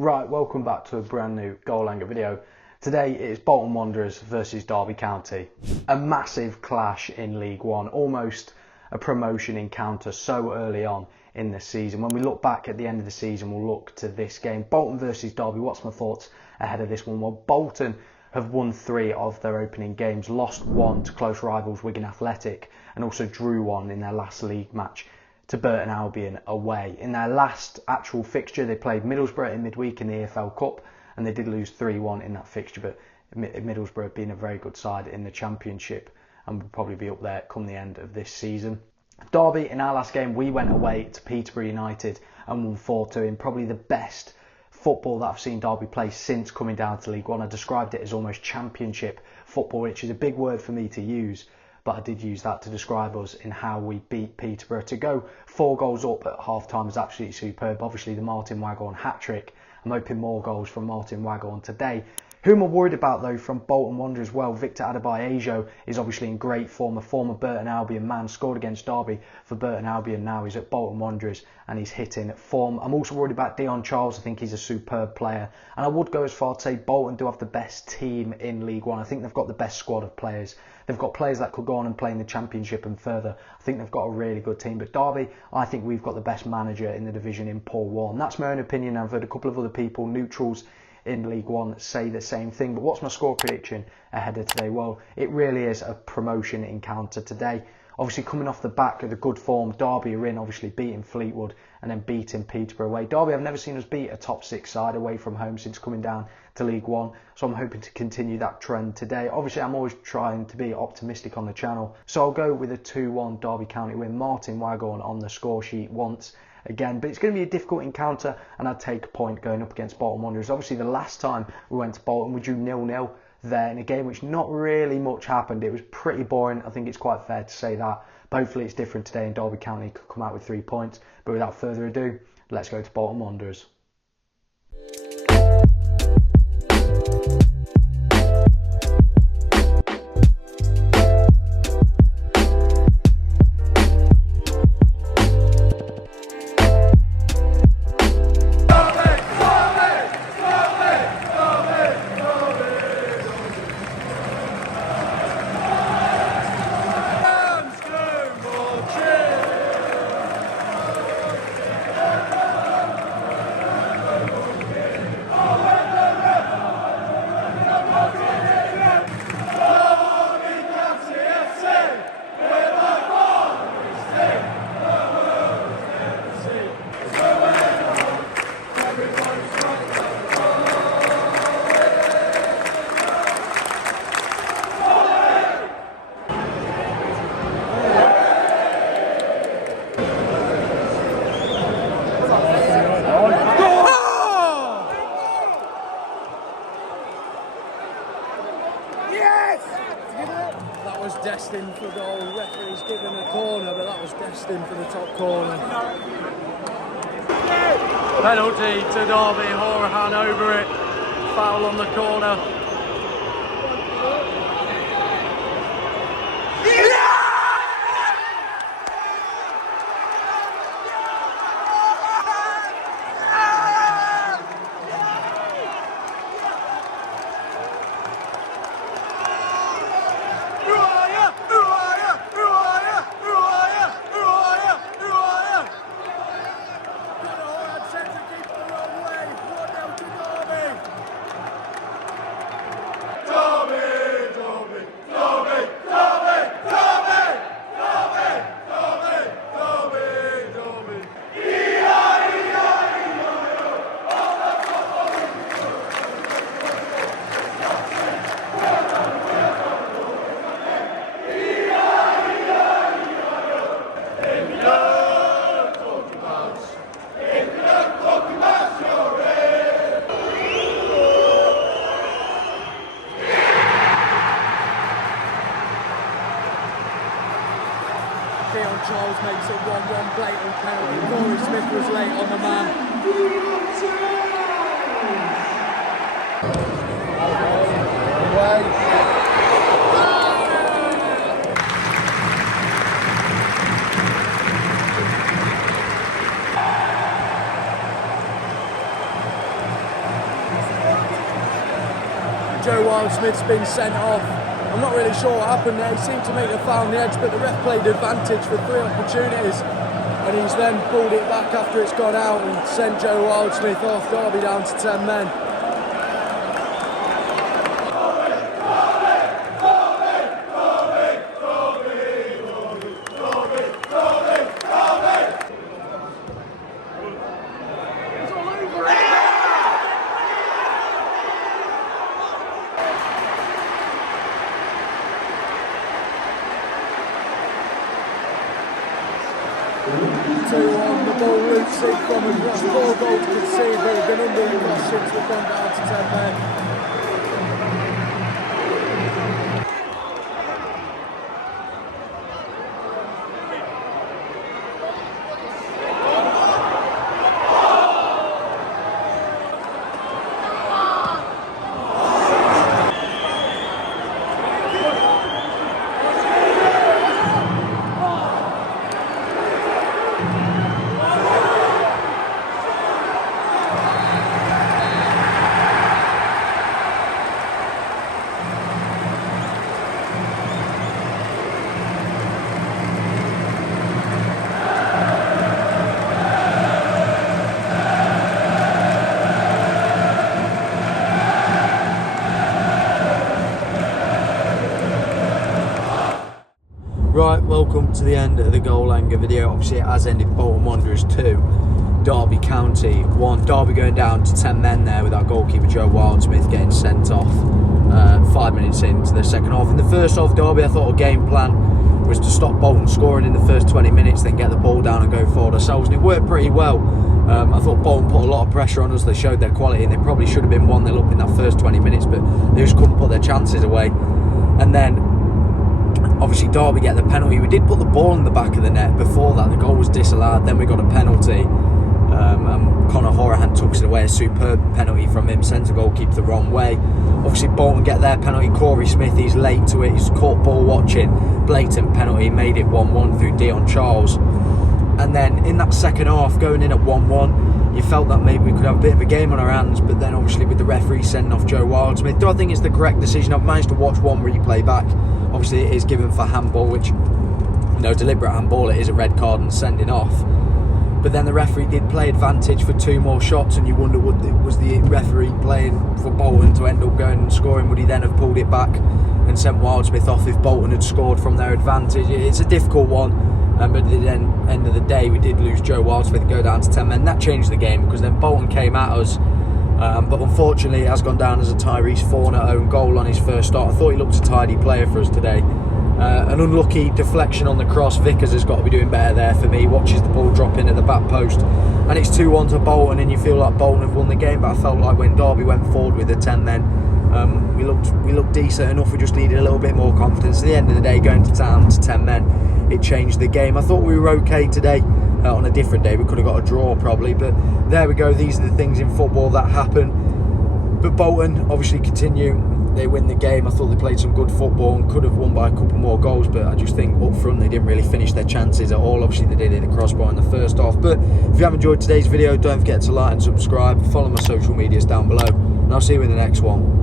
Right, welcome back to a brand new Goal Anger video. Today it is Bolton Wanderers versus Derby County. A massive clash in League One, almost a promotion encounter so early on in the season. When we look back at the end of the season, we'll look to this game. Bolton versus Derby, what's my thoughts ahead of this one? Well, Bolton have won 3 of their opening games, lost 1 to close rivals Wigan Athletic, and also drew 1 in their last league match to Burton Albion away. In their last actual fixture, they played Middlesbrough in midweek in the EFL Cup, and they did lose 3-1 in that fixture, but Middlesbrough being a very good side in the Championship and will probably be up there come the end of this season. Derby, in our last game, we went away to Peterborough United and won 4-2 in probably the best football that I've seen Derby play since coming down to League One. I described it as almost Championship football, which is a big word for me to use, but I did use that to describe us in how we beat Peterborough. To go 4 goals up at half-time is absolutely superb. Obviously, the Martin Waghorn hat-trick. I'm hoping more goals from Martin Waghorn today. Who am I worried about, though, from Bolton Wanderers? Well, Victor Adebayo is obviously in great form. A former Burton Albion man, scored against Derby for Burton Albion now. He's at Bolton Wanderers and he's hitting form. I'm also worried about Dion Charles. I think he's a superb player. And I would go as far to say Bolton do have the best team in League One. I think they've got the best squad of players. They've got players that could go on and play in the Championship and further. I think they've got a really good team. But Derby, I think we've got the best manager in the division in Paul Warne. That's my own opinion. I've heard a couple of other people, neutrals in League One, say the same thing. But what's my score prediction ahead of today? Well, it really is a promotion encounter today. Obviously, coming off the back of the good form, Derby are in, obviously beating Fleetwood and then beating Peterborough away. Derby, I've never seen us beat a top 6 side away from home since coming down to League One, so I'm hoping to continue that trend today. Obviously, I'm always trying to be optimistic on the channel, so I'll go with a 2-1 Derby County win. Martin Waghorn on the score sheet once again, but it's going to be a difficult encounter, and I'd take a point going up against Bolton Wanderers. Obviously, the last time we went to Bolton, we drew 0-0 there in a game which not really much happened. It was pretty boring. I think it's quite fair to say that. But hopefully it's different today and Derby County could come out with 3 points. But without further ado, let's go to Bolton Wanderers. Destined for goal. The referee's given a corner, but that was destined for the top corner. Penalty to Derby. Horahan over it. Foul on the corner. Dion Charles makes it 1-1, blatant penalty. Corey Smith was late on the man. Wildsmith's been sent off. I'm not really sure what happened there. He seemed to make a foul on the edge, but the ref played advantage for 3 opportunities. And he's then pulled it back after it's gone out and sent Joe Wildsmith off. Derby down to 10 men. The ball loose in from across, 4 goals conceded, but have been under the cross since we've gone down to 10 men. Right, welcome to the end of the goal anger video. Obviously it has ended Bolton Wanderers 2, Derby County 1. Derby going down to 10 men there with our goalkeeper Joe Wildsmith getting sent off 5 minutes into the second half. In the first half, Derby, I thought a game plan was to stop Bolton scoring in the first 20 minutes, then get the ball down and go forward ourselves, and it worked pretty well. I thought Bolton put a lot of pressure on us. They showed their quality and they probably should have been 1-0 up in that first 20 minutes, but they just couldn't put their chances away. And then obviously Derby get the penalty. We did put the ball in the back of the net before that. The goal was disallowed. Then we got a penalty. And Conor Horahan tucks it away. A superb penalty from him. Sends the goalkeeper the wrong way. Obviously Bolton get their penalty. Corey Smith, he's late to it. He's caught ball watching. Blatant penalty. Made it 1-1 through Dion Charles. And then in that second half, going in at 1-1, you felt that maybe we could have a bit of a game on our hands. But then obviously with the referee sending off Joe Wildsmith, do I think it's the correct decision? I've managed to watch one replay back. Obviously it is given for handball, which, you know, deliberate handball, it is a red card and sending off. But then the referee did play advantage for 2 more shots, and you wonder, was the referee playing for Bolton to end up going and scoring? Would he then have pulled it back and sent Wildsmith off if Bolton had scored from their advantage? It's a difficult one, but at the end of the day, we did lose Joe Wildsmith, go down to 10 men. That changed the game because then Bolton came at us. But unfortunately it has gone down as a Tyrese Forner own goal on his first start. I thought he looked a tidy player for us today. An unlucky deflection on the cross. Vickers has got to be doing better there for me. Watches the ball drop in at the back post, and it's 2-1 to Bolton, and you feel like Bolton have won the game. But I felt like when Derby went forward with the 10 then, we looked decent enough. We just needed a little bit more confidence. At the end of the day, going to town to 10 men, it changed the game. I thought we were okay today. On a different day we could have got a draw probably, but there we go. These are the things in football that happen. But Bolton obviously continue, they win the game. I thought they played some good football and could have won by a couple more goals, but I just think up front they didn't really finish their chances at all. Obviously they did hit the crossbar in the first half. But if you have enjoyed today's video, don't forget to like and subscribe. Follow my social medias down below, and I'll see you in the next one.